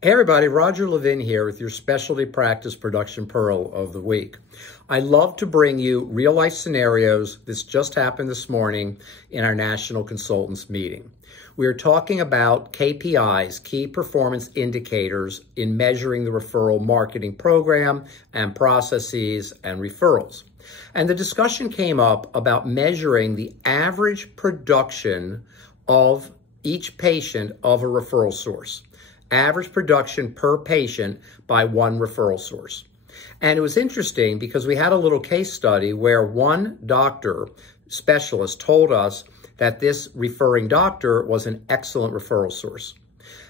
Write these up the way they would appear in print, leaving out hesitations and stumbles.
Hey everybody, Roger Levin here with your Specialty Practice Production Pearl of the Week. I love to bring you real life scenarios. This just happened this morning in our National Consultants meeting. We are talking about KPIs, key performance indicators, in measuring the referral marketing program and processes and referrals. And the discussion came up about measuring the average production of each patient of a referral source. Average production per patient by one referral source. And it was interesting because we had a little case study where one doctor specialist told us that this referring doctor was an excellent referral source.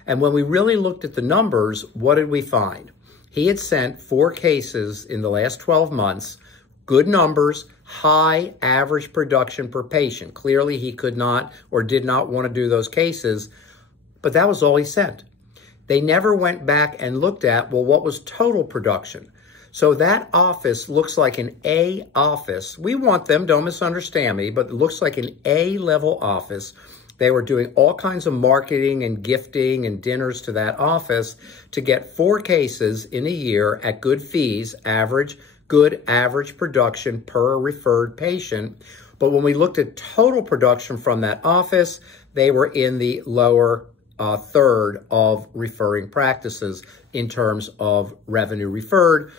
And when we really looked at the numbers, what did we find? He had sent 4 cases in the last 12 months, good numbers, high average production per patient. Clearly he could not or did not want to do those cases, but that was all he sent. They never went back and looked at, well, what was total production? So that office looks like an A office. We want them, don't misunderstand me, but it looks like an A-level office. They were doing all kinds of marketing and gifting and dinners to that office to get 4 cases in a year at good fees, good average production per referred patient. But when we looked at total production from that office, they were in the lower third of referring practices in terms of revenue referred,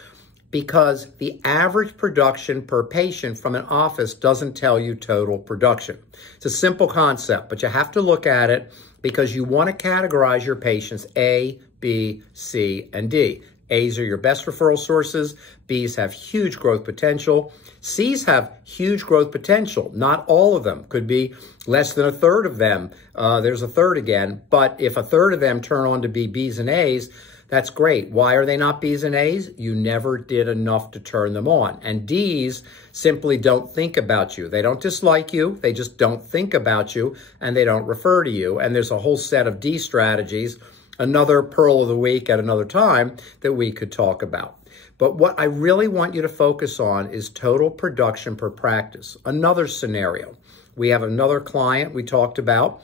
because the average production per patient from an office doesn't tell you total production. It's a simple concept, but you have to look at it because you want to categorize your patients A, B, C, and D. A's are your best referral sources. B's have huge growth potential. C's have huge growth potential. Not all of them. Could be less than a third of them. There's a third again. But if a third of them turn on to be B's and A's, that's great. Why are they not B's and A's? You never did enough to turn them on. And D's simply don't think about you. They don't dislike you. They just don't think about you, and they don't refer to you. And there's a whole set of D strategies, another Pearl of the Week at another time, that we could talk about. But what I really want you to focus on is total production per practice. Another scenario. We have another client we talked about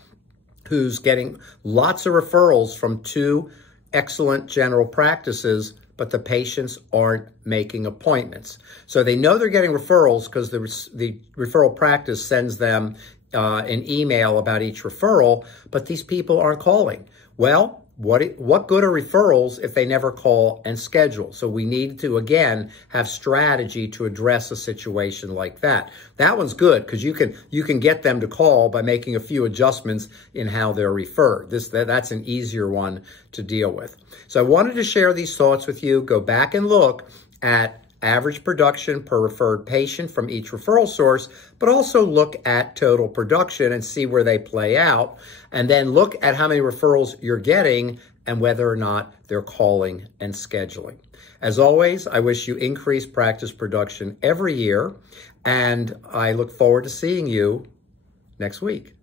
who's getting lots of referrals from 2 excellent general practices, but the patients aren't making appointments. So they know they're getting referrals because the referral practice sends them an email about each referral, but these people aren't calling. Well, what good are referrals if they never call and schedule? So we need to, again, have strategy to address a situation like that. That one's good because you can get them to call by making a few adjustments in how they're referred. That's an easier one to deal with. So I wanted to share these thoughts with you. Go back and look at average production per referred patient from each referral source, but also look at total production and see where they play out. And then look at how many referrals you're getting and whether or not they're calling and scheduling. As always, I wish you increased practice production every year, and I look forward to seeing you next week.